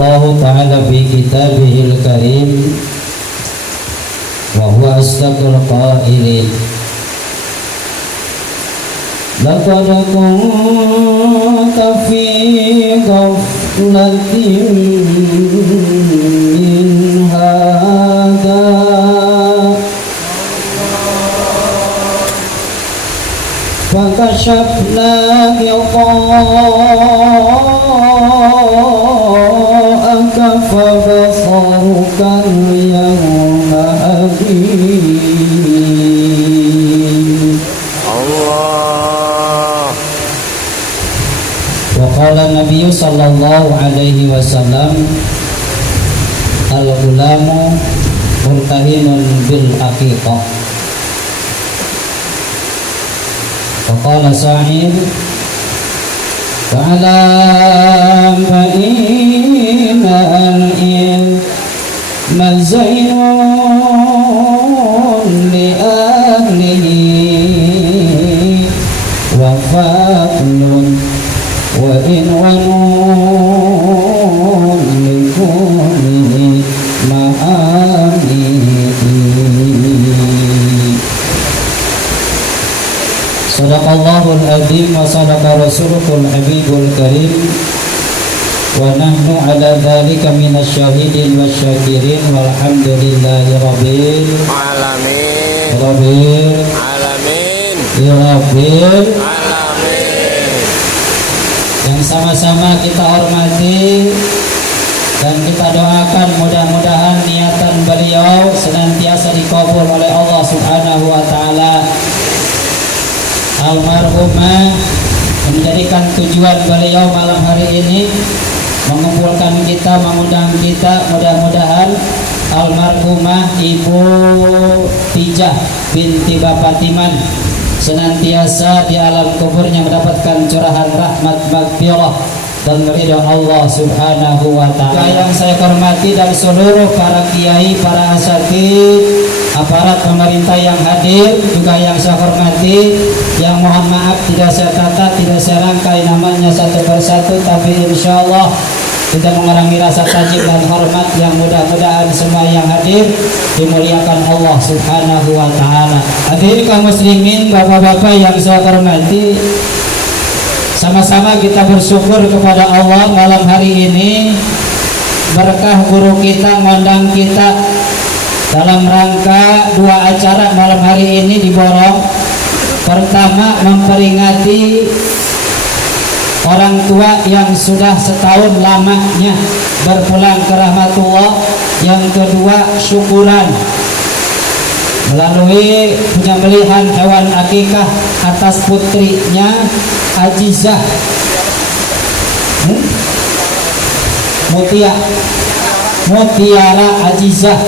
Allah Ta'ala fi kitabihil karim wa huwa asdaqul qailin laqad kunta fi ghaflatin min hadha fakashafna ghita'aka fabasaruka al-yawma hadid. Allah. Wa qala Nabi sallallahu alaihi wasallam al-ulamu murtahinun bil aqiqah. Faqala Sa'id fa'alam fa'inna al-ilma zainun li ahlihi wa fadlun wa inwanun li kulli ma'amihi. Sadaqallahul azim wa sadaqa rasuluhul habibul karim wa nahnu ala dhalika minasy syahidin wasyakirin walhamdulillahi rabbil Alamin. alamin. Yang sama-sama kita hormati dan kita doakan mudah-mudahan niatan beliau senantiasa dikabul oleh Allah Subhanahu wa taala. Almarhumah menjadikan tujuan beliau malam hari ini mengumpulkan kita, mengundang kita, mudah-mudahan almarhumah Ibu Tijah binti Bapak Timan senantiasa di alam kuburnya mendapatkan curahan rahmat maghfirah dan ridha Allah Subhanahu wa taala. Yang saya hormati dan seluruh para kiai, para asatidz, aparat pemerintah yang hadir, juga yang saya hormati, yang mohon maaf tidak saya tata, tidak saya rangkai namanya satu persatu, tapi insya Allah tidak mengurangi rasa tajib dan hormat yang mudah-mudahan semua yang hadir dimuliakan Allah Subhanahu wa taala. Hadirin kaum muslimin, bapak-bapak yang saya hormati, sama-sama kita bersyukur kepada Allah malam hari ini berkah guru kita ngundang kita dalam rangka dua acara malam hari ini di Borong. Pertama, memperingati orang tua yang sudah setahun lamanya berpulang ke rahmatullah. Yang kedua, syukuran melalui penyembelihan hewan akikah atas putrinya Ajizah Mutiara Ajizah.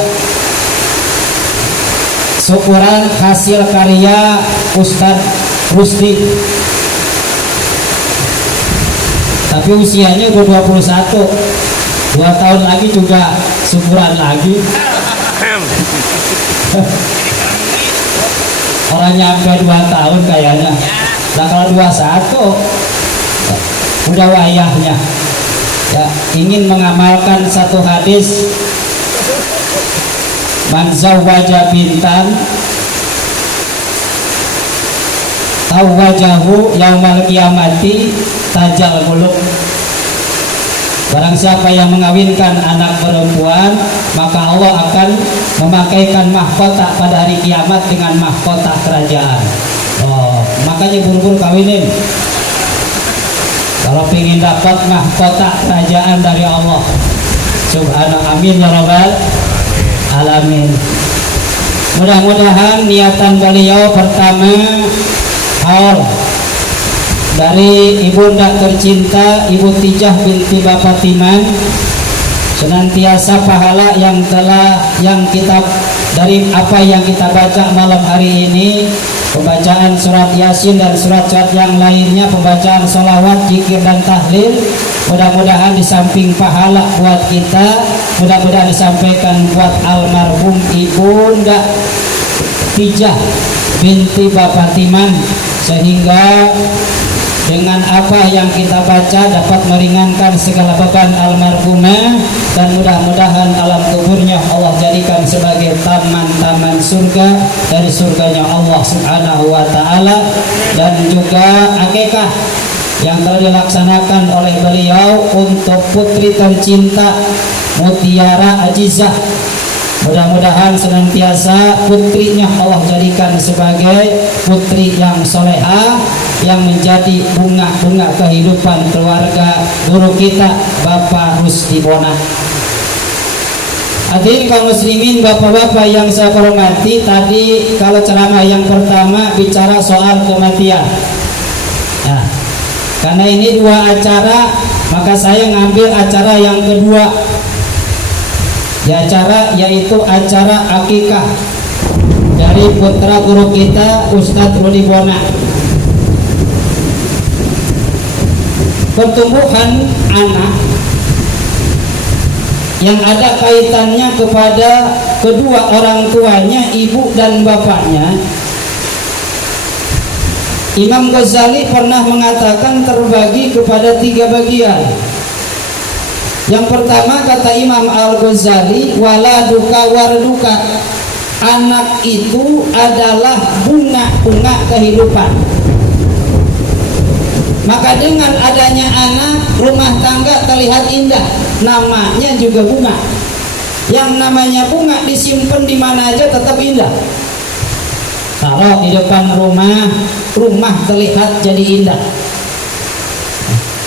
Syukuran hasil karya Ustadz Rusdi, tapi usianya udah 21, 2 tahun lagi juga syukuran lagi. Orangnya sampai 2 tahun kayaknya. Nah kalau 21 udah wayahnya ya, ingin mengamalkan satu hadis, man zawwaja bintan zawwajahu yaumal qiyamati tajal muluk. Barang siapa yang mengawinkan anak perempuan, maka Allah akan memakaikan mahkota pada hari kiamat dengan mahkota kerajaan. Oh, makanya buru-buru kawinin kalau ingin dapat mahkota kerajaan dari Allah Subhanahu. Amin ya rabbal alamin. Mudah-mudahan niatan beliau pertama haul dari ibunda tercinta Ibu Tijah binti Bapak Timan, senantiasa pahala yang kita dari apa yang kita baca malam hari ini, pembacaan surat Yasin dan surat-surat yang lainnya, pembacaan sholawat, zikir dan tahlil, mudah-mudahan di samping pahala buat kita, mudah-mudahan disampaikan buat almarhum ibunda Tijah binti Bapak Timan, sehingga dengan apa yang kita baca dapat meringankan segala beban almarhumah, dan mudah-mudahan alam kuburnya Allah jadikan sebagai taman-taman surga dari surganya Allah Subhanahu wa taala. Dan juga akikah yang telah dilaksanakan oleh beliau untuk putri tercinta Mutiara Ajizah, mudah-mudahan senantiasa putrinya Allah jadikan sebagai putri yang soleha, yang menjadi bunga-bunga kehidupan keluarga guru kita Bapak Rusdi Bona. Hadirin kaum muslimin, bapak-bapak yang saya hormati, tadi kalau ceramah yang pertama bicara soal kematian. Nah, karena ini dua acara, maka saya ngambil acara yang kedua. Di acara yaitu acara akikah dari putra guru kita Ustadz Rudi Bona. Pertumbuhan anak yang ada kaitannya kepada kedua orang tuanya, ibu dan bapaknya. Imam Ghazali pernah mengatakan terbagi kepada 3 bagian. Yang pertama kata Imam Al-Ghazali, waladuka warduka, anak itu adalah bunga-bunga kehidupan. Maka dengan adanya anak, rumah tangga terlihat indah. Namanya juga bunga. Yang namanya bunga disimpan di mana aja tetap indah. Taruh di depan rumah, rumah terlihat jadi indah.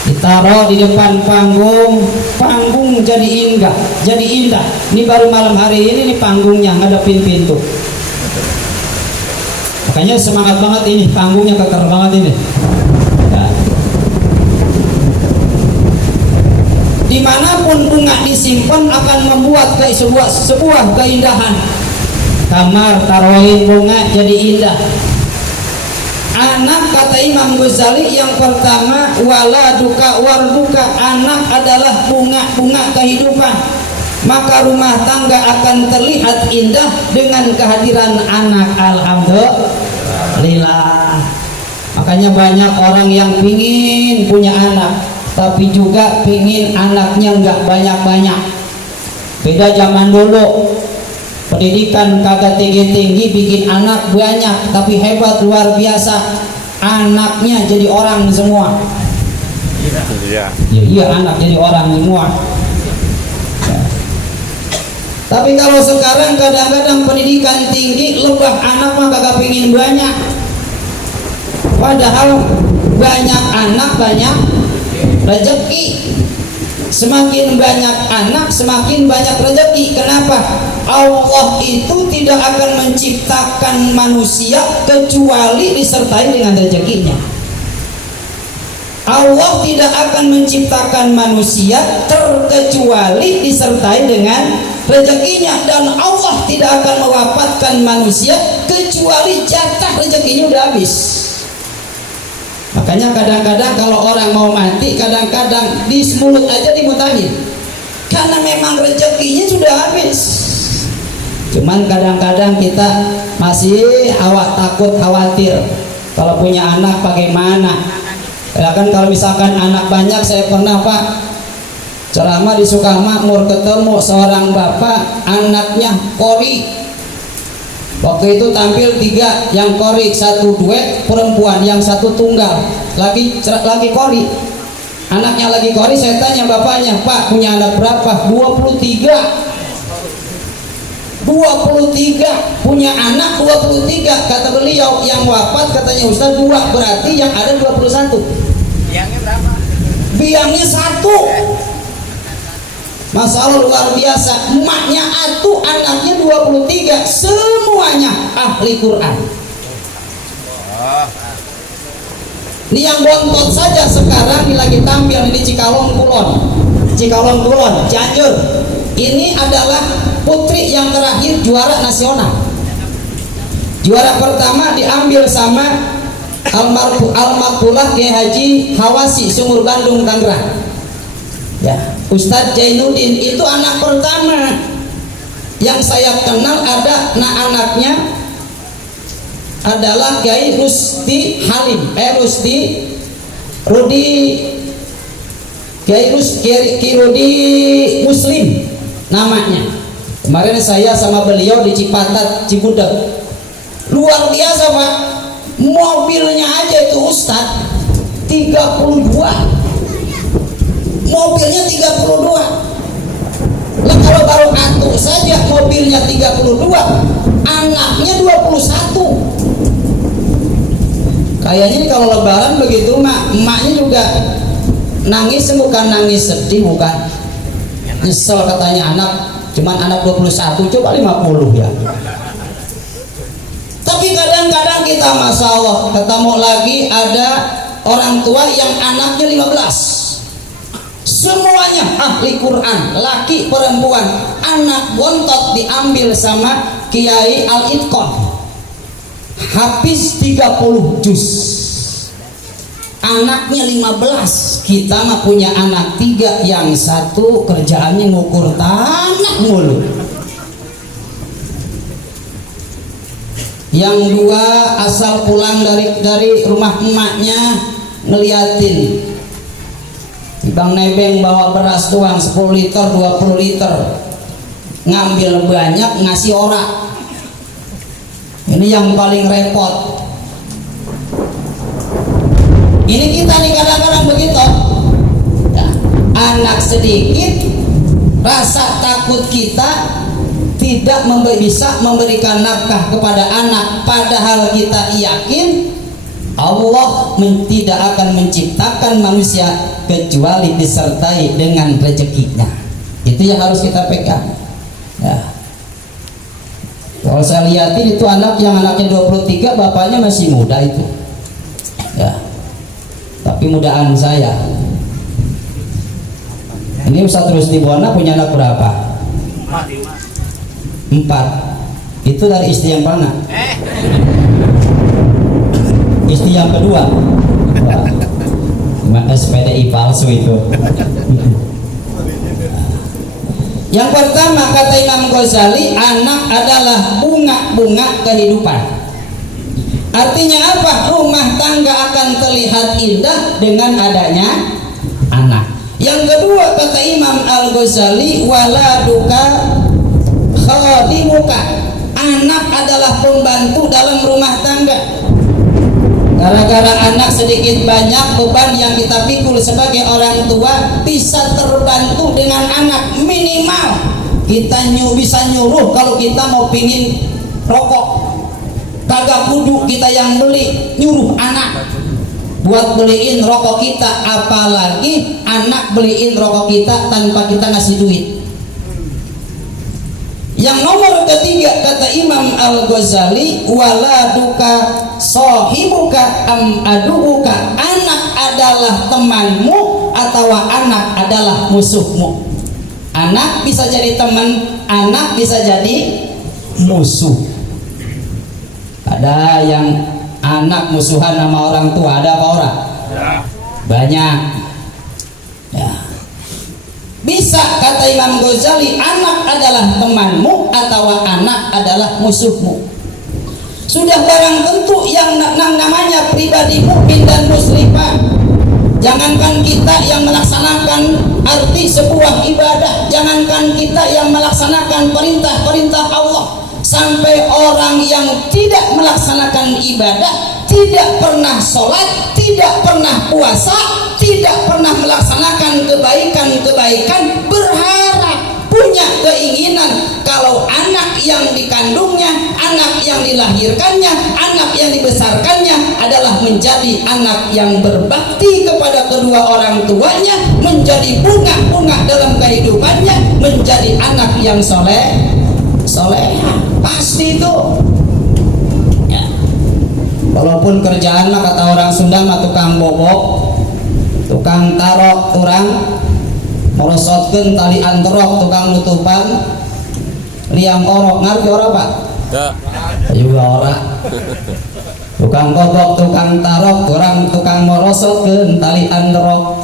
Ditaruh di depan panggung, panggung jadi indah, jadi indah. Ini baru malam hari ini nih panggungnya ngadepin pintu. Makanya semangat banget ini, panggungnya keker banget ini. Ya. Dimanapun bunga disimpan akan membuat sebuah keindahan. Kamar taruhin bunga jadi indah. Anak kata Imam Ghazali yang pertama, waladuka warduka, anak adalah bunga-bunga kehidupan. Maka rumah tangga akan terlihat indah dengan kehadiran anak. Alhamdulillah. Makanya banyak orang yang pingin punya anak, tapi juga pingin anaknya nggak banyak-banyak. Beda zaman dulu, pendidikan kagak tinggi-tinggi, bikin anak banyak tapi hebat luar biasa, anaknya jadi orang semua. Iya, anak jadi orang semua. Ya. Tapi kalau sekarang kadang-kadang pendidikan tinggi, lebah anak mah kagak pingin banyak. Padahal banyak anak banyak rezeki. Semakin banyak anak semakin banyak rezeki. Kenapa? Allah itu tidak akan menciptakan manusia kecuali disertai dengan rezekinya. Allah tidak akan menciptakan manusia terkecuali disertai dengan rezekinya, dan Allah tidak akan mewafatkan manusia kecuali jatah rezekinya udah habis. Makanya kadang-kadang kalau orang mau mati, kadang-kadang di mulut aja dimutahin, karena memang rezekinya sudah habis. Cuman kadang-kadang kita masih takut, khawatir kalau punya anak bagaimana. Ya kan, kalau misalkan anak banyak, saya pernah Pak ceramah di Sukamakmur, ketemu seorang bapak anaknya kori. Waktu itu tampil 3 yang kori, 1 duet perempuan, yang 1 tunggal, lagi kori. Anaknya lagi kori, saya tanya bapaknya, Pak punya anak berapa? 23 punya anak 23. Kata beliau, yang wafat katanya Ustaz 2, berarti yang ada 21. Biangnya berapa? Biangnya 1. Masalah luar biasa. Emaknya atuh, anaknya 23, semuanya ahli Quran. Ini yang bontot saja sekarang ini lagi tampil di Cikalong Kulon, Cianjur. Ini adalah putri yang terakhir juara nasional. Juara pertama diambil sama Almarhumah Kiai Haji Hawasi, Sumur Bandung, Tangerang. Ya, Ustadz Jainuddin itu anak pertama yang saya kenal. Ada anaknya adalah Kiai Rusdi Halim, Rusdi Rudi Kiai Rudi Muslim namanya. Kemarin saya sama beliau di Cipatat Cibudek. Luar biasa Pak, mobilnya aja itu Ustadz 32, mobilnya 32. Lah kalau baru atu saja mobilnya 32, anaknya 21. Kayaknya kalau lebaran begitu emaknya juga nangis, bukan nangis sedih, bukan nyesel katanya anak, cuman anak 21 coba 50 ya. Tapi kadang-kadang kita Masya Allah ketemu lagi ada orang tua yang anaknya 15, semuanya ahli Quran, laki perempuan, anak bontot diambil sama Kiai Al-Itqon, habis 30 juz, anaknya 15. Kita mah punya anak 3, yang satu kerjaannya ngukur tanah mulu, yang 2 asal pulang dari rumah emaknya ngeliatin Bang Nebeng bawa beras doang 10 liter 20 liter, ngambil banyak ngasih orang. Ini yang paling repot. Ini kita nih kadang-kadang begitu ya, anak sedikit rasa takut kita tidak bisa memberikan nafkah kepada anak, padahal kita yakin Allah tidak akan menciptakan manusia kecuali disertai dengan rezekinya. Itu yang harus kita pegang ya. Kalau saya lihatin itu anak yang anaknya 23, bapaknya masih muda itu ya, tapi mudaan saya. Ini Ustaz Rusdi Buwana punya anak berapa? 4. Itu dari istri yang mana? Istri yang kedua. Maka SPDI palsu itu. Yang pertama kata Imam Ghazali, anak adalah bunga-bunga kehidupan. Artinya apa? Rumah tangga akan terlihat indah dengan adanya anak. Yang kedua kata Imam Al-Ghazali, waladuka khadimuka, anak adalah pembantu dalam rumah tangga. Gara-gara anak sedikit banyak, beban yang kita pikul sebagai orang tua bisa terbantu dengan anak. Minimal kita bisa nyuruh kalau kita mau pingin rokok, kagak kudu kita yang beli, nyuruh anak buat beliin rokok kita. Apalagi anak beliin rokok kita tanpa kita ngasih duit. Yang nomor ketiga kata Imam Al-Ghazali, waladuka sohibuka am adubuka, anak adalah temanmu atau anak adalah musuhmu. Anak bisa jadi teman, anak bisa jadi musuh. Ada yang anak musuhan sama orang tua, ada apa orang? Banyak ya. Bisa kata Imam Ghazali, anak adalah temanmu atau anak adalah musuhmu. Sudah barang tentu yang namanya pribadi mukmin dan muslimah. Jangankan kita yang melaksanakan arti sebuah ibadah, jangankan kita yang melaksanakan perintah-perintah Allah, sampai orang yang tidak melaksanakan ibadah, tidak pernah sholat, tidak pernah puasa, tidak pernah melaksanakan kebaikan-kebaikan, berharap, punya keinginan kalau anak yang dikandungnya, anak yang dilahirkannya, anak yang dibesarkannya adalah menjadi anak yang berbakti kepada kedua orang tuanya, menjadi bunga-bunga dalam kehidupannya, menjadi anak yang soleh, pasti itu ya. Walaupun kerjaan mah kata orang Sunda mah tukang bobok, tukang tarok, orang merosotkeun tali anterok, tukang nutupan, liang orok, ngerti orang Pak? Juga orang tukang bobok, tukang tarok, orang tukang merosotkeun tali anterok,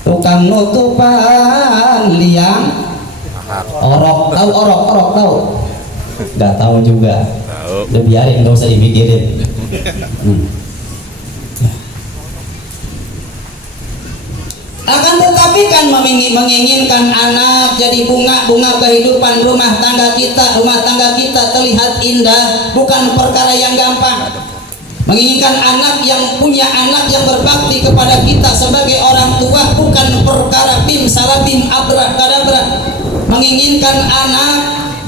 tukang nutupan, liang orok. Tahu orok tahu? Nggak tahu juga. Udah biarin, nggak usah dipikirin. Akan tetapi kan menginginkan anak jadi bunga-bunga kehidupan rumah tangga kita terlihat indah, bukan perkara yang gampang. Menginginkan anak yang punya anak yang berbakti kepada kita sebagai orang tua bukan perkara bim salabim abrakadabra. Menginginkan anak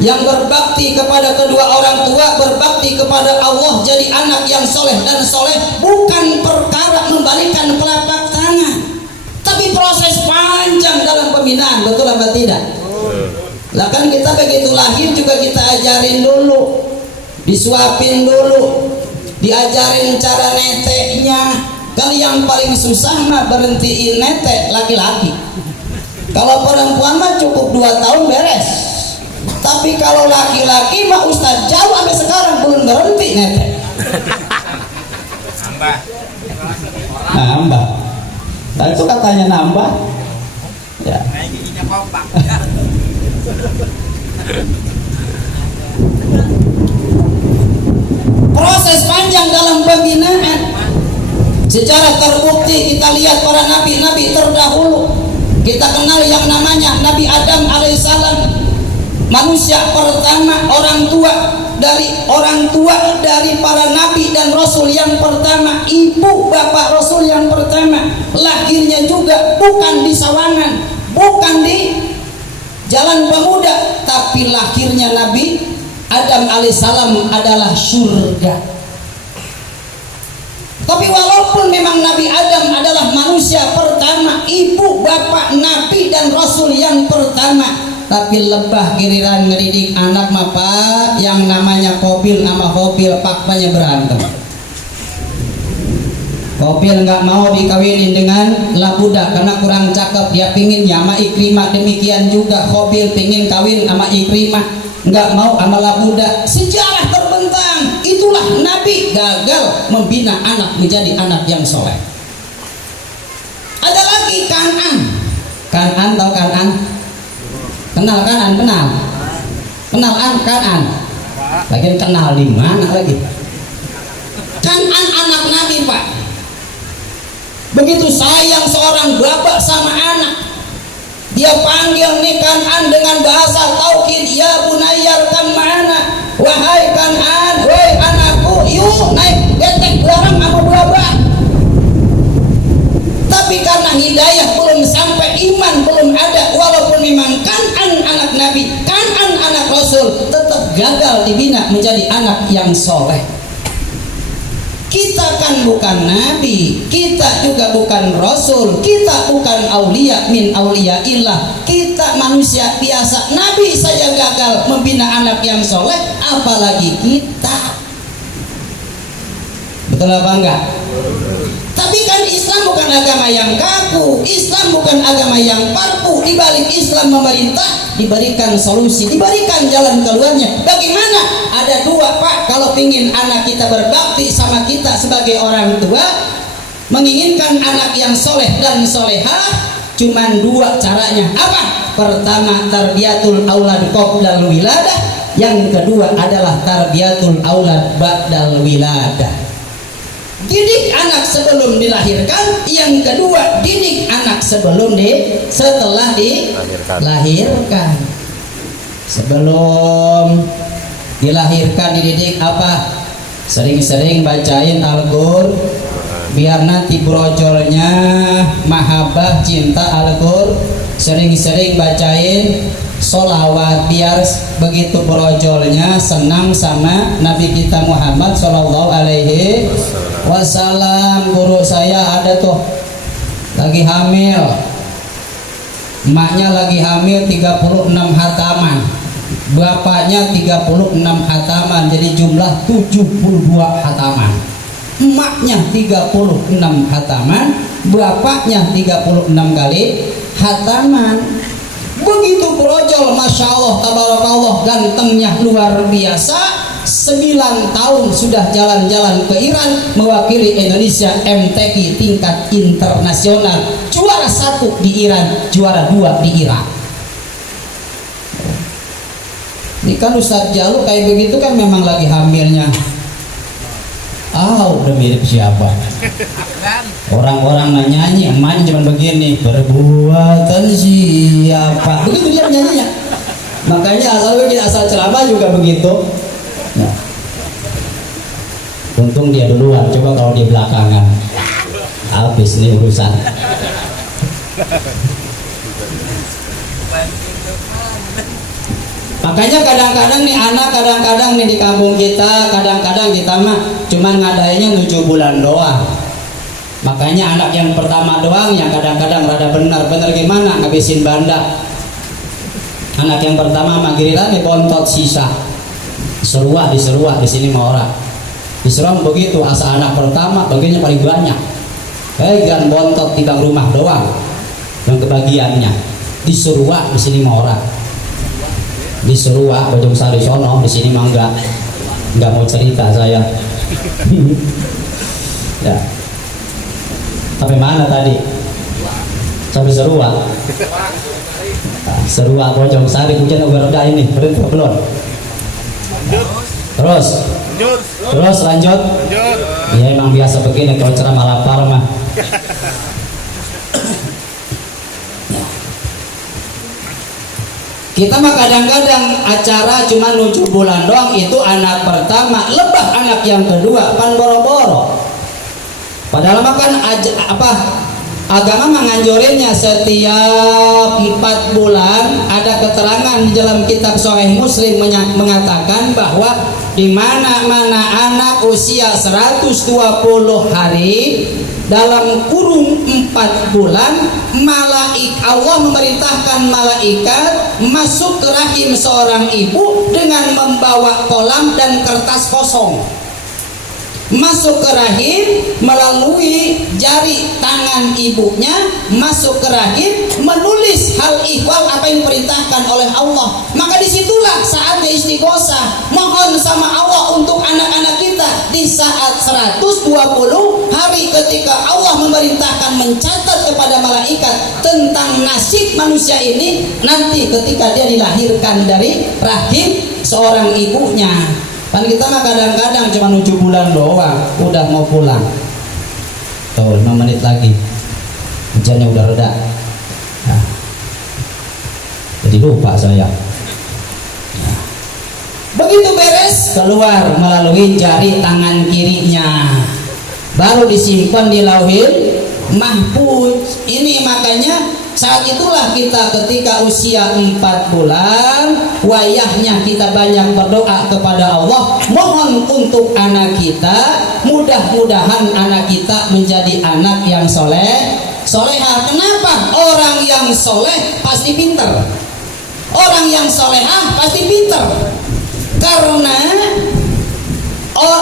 yang berbakti kepada kedua orang tua, berbakti kepada Allah, jadi anak yang soleh dan soleh bukan perkara membalikan telapak tangan. Tapi proses panjang dalam pembinaan, betul apa tidak? Lah kan kita begitu lahir juga kita ajarin dulu, disuapin dulu, diajarin cara neteknya. Kalau yang paling susah mah berhentiin netek laki-laki. Kalau perempuan mah cukup 2 tahun beres. Tapi kalau laki-laki mah Ustaz jauh sampai sekarang belum berhenti netek. Nambah. Nah, itu katanya nambah. Ya. Proses panjang dalam pembinaan. Secara terbukti kita lihat para nabi-nabi terdahulu. Kita kenal yang namanya Nabi Adam alaihissalam, manusia pertama, orang tua dari para nabi dan rasul yang pertama, ibu bapak rasul yang pertama. Lahirnya juga bukan di Sawangan, bukan di Jalan Pemuda, tapi lahirnya Nabi Adam alaihissalam adalah surga. Tapi walaupun memang Nabi Adam adalah manusia pertama, ibu bapak nabi dan rasul yang pertama, tapi lebah giliran ngedidik anak mapa yang namanya Qabil, nama Qabil, faktanya berantem. Qabil nggak mau dikawinin dengan Labuda karena kurang cakep, dia pingin sama Ikrimah. Demikian juga Qabil pingin kawin sama Ikrimah, nggak mau sama Labuda. Sejarah terbentang. Itulah Nabi gagal membina anak menjadi anak yang soleh. Ada lagi Kan'an. Kan'an tahu Kan'an? Kenal Kan'an? Kenal Kan'an? Lagian kenal di mana lagi? Kan'an anak Nabi, Pak. Begitu sayang seorang bapak sama anak, dia panggil nih Kan'an dengan bahasa tauhid, ya bunayyar kan ma'ana, wahai Kan'an, wahai anakku, yuk naik getek bareng sama bapak. Tapi karena hidayah belum sampai, iman belum ada, walaupun memang Kan'an anak Nabi, Kan'an anak Rasul, tetap gagal dibina menjadi anak yang soleh. Kita kan bukan nabi, kita juga bukan rasul, kita bukan aulia min auliaillah, kita manusia biasa. Nabi saja gagal membina anak yang soleh, apalagi kita. Betul apa enggak? Tapi kan Islam bukan agama yang kaku, Islam bukan agama yang parpu. Di balik Islam memerintah, diberikan solusi, diberikan jalan keluarnya. Bagaimana? Ada dua, Pak. Kalau pingin anak kita berbakti sama kita sebagai orang tua, menginginkan anak yang soleh dan solehah, cuman dua caranya. Apa? Pertama, tarbiyatul aulad qoblal wiladah. Yang kedua adalah tarbiyatul aulad ba'dal wiladah. Didik anak sebelum dilahirkan. Yang kedua, didik anak setelah dilahirkan. Sebelum dilahirkan dididik apa? Sering-sering bacain Al-Qur'an, biar nanti brojolnya mahabbah cinta Al-Qur'an. Sering-sering bacain sholawat, biar begitu brojolnya senang sama Nabi kita Muhammad Sallallahu Alaihi Wasallam. Guru saya ada tuh lagi hamil, emaknya lagi hamil 36 hataman, bapaknya 36 hataman, jadi jumlah 72 hataman. Emaknya 36 hataman, bapaknya 36 kali hataman. Begitu brojol, masya Allah, tabarakallah, gantengnya luar biasa. 9 tahun sudah jalan-jalan ke Iran, mewakili Indonesia MTQ tingkat internasional, juara 1 di Iran, juara 2 di Irak. Ini kan Ustadz Jalu kayak begitu kan memang lagi hamilnya. Udah mirip siapa? Orang-orang nyanyi, emaknya cuma begini, perbuatan siapa? Begitu dia nyanyinya. Makanya asal ceramah juga begitu. Ya. Untung dia duluan, coba kalau dia belakangan, habis nih urusan. Makanya kadang-kadang nih anak, kadang-kadang nih di kampung kita, kadang-kadang kita mah cuman ngadainnya 7 bulan doang. Makanya anak yang pertama doang yang kadang-kadang rada benar gimana ngabisin banda. Anak yang pertama mah giliran bontot sisa. Diseruak di sini mah orang. Diseruak begitu asa anak pertama bagiannya paling banyak. Gan bontot di bang rumah doang yang kebagiannya. Diseruak di sini mah orang. Diseruak Bojong Sari sono, di sini mah enggak mau cerita saya. Ya. Sampai mana tadi? Sampai Seruak. Seruak Bojong Sari hujan udah reda ini, berhenti belum? Terus lanjut. Ya emang biasa begini kalau ceramah lapar mah. Kita mah kadang-kadang acara cuma 7 bulan doang, itu anak pertama, lebah anak yang kedua pan boro-boro. Padahal makan agama menganjurinnya setiap 4 bulan. Ada keterangan di dalam kitab Sahih Muslim mengatakan bahwa di mana-mana anak usia 120 hari dalam kurun 4 bulan, Allah memerintahkan malaikat masuk ke rahim seorang ibu dengan membawa kolam dan kertas kosong. Masuk ke rahim melalui jari tangan ibunya, masuk ke rahim menulis hal ihwal apa yang diperintahkan oleh Allah. Maka disitulah saatnya istighosah, mohon sama Allah untuk anak-anak kita di saat 120 hari ketika Allah memerintahkan mencatat kepada malaikat tentang nasib manusia ini nanti ketika dia dilahirkan dari rahim seorang ibunya. Kan kita mah kadang-kadang cuma 7 bulan doang udah mau pulang. Tuh 5 menit lagi hujannya udah reda. Nah, jadi lupa saya. Nah, begitu beres keluar melalui jari tangan kirinya, baru disimpan di lauhil mahfuz. Ini makanya saat itulah kita ketika usia 4 bulan, wayahnya kita banyak berdoa kepada Allah, mohon untuk anak kita, mudah-mudahan anak kita menjadi anak yang solehah. Kenapa? Orang yang soleh pasti pinter. Orang yang solehah pasti pinter. Karena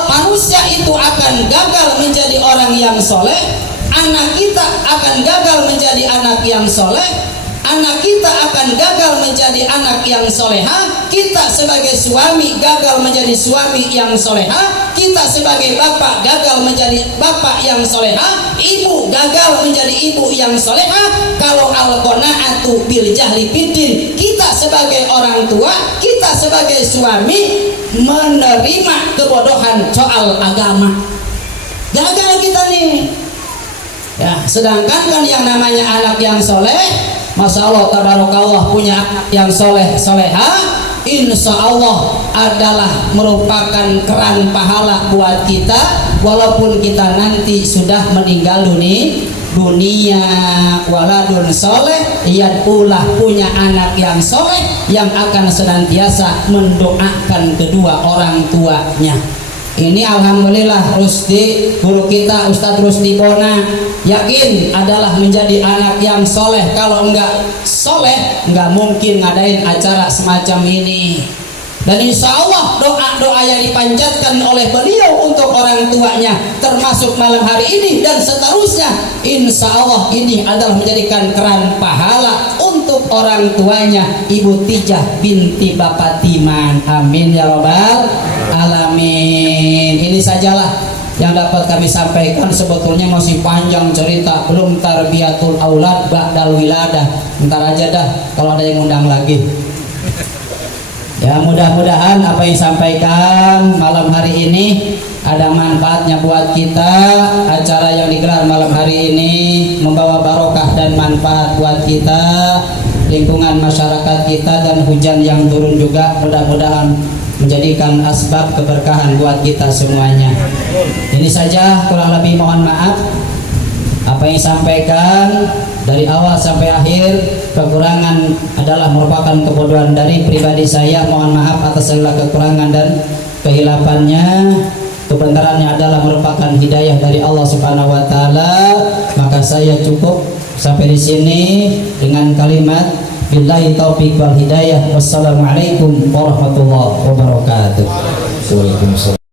manusia itu akan gagal menjadi orang yang soleh. Anak kita akan gagal menjadi anak yang soleh. Anak kita akan gagal menjadi anak yang soleha. Kita sebagai suami gagal menjadi suami yang soleha. Kita sebagai bapak gagal menjadi bapak yang soleha. Ibu gagal menjadi ibu yang soleha. Kalau al-qanaatu bil jahli fiddin, kita sebagai orang tua, kita sebagai suami menerima kebodohan soal agama. Gagal kita nih. Ya, sedangkan kan yang namanya anak yang soleh, masya Allah tabarakallah, punya anak yang soleha, insya Allah adalah merupakan keran pahala buat kita, walaupun kita nanti sudah meninggal dunia. Waladun soleh, ia pula punya anak yang soleh yang akan senantiasa mendoakan kedua orang tuanya. Ini alhamdulillah Rusdi, guru kita Ustadz Rusdi Bona, yakin adalah menjadi anak yang soleh. Kalau enggak soleh, enggak mungkin ngadain acara semacam ini. Dan insya Allah doa-doa yang dipanjatkan oleh beliau untuk orang tuanya, termasuk malam hari ini dan seterusnya, insya Allah ini adalah menjadikan keran pahala untuk orang tuanya, Ibu Tijah binti Bapak Timan. Amin ya robbal alamin. Ini sajalah yang dapat kami sampaikan. Sebetulnya masih panjang cerita, belum tarbiyatul aulad ba'dal wiladah. Ntar aja dah kalau ada yang undang lagi. Ya, mudah-mudahan apa yang disampaikan malam hari ini ada manfaatnya buat kita. Acara yang digelar malam hari ini membawa barokah dan manfaat buat kita, lingkungan masyarakat kita, dan hujan yang turun juga mudah-mudahan menjadikan asbab keberkahan buat kita semuanya. Ini saja, kurang lebih mohon maaf. Apa yang disampaikan dari awal sampai akhir kekurangan adalah merupakan kebodohan dari pribadi saya. Mohon maaf atas segala kekurangan dan kehilafannya. Kebenarannya adalah merupakan hidayah dari Allah Subhanahu wa taala. Maka saya cukup sampai di sini dengan kalimat billahi taufiq wal hidayah. Wassalamualaikum warahmatullahi wabarakatuh. Waalaikumsalam.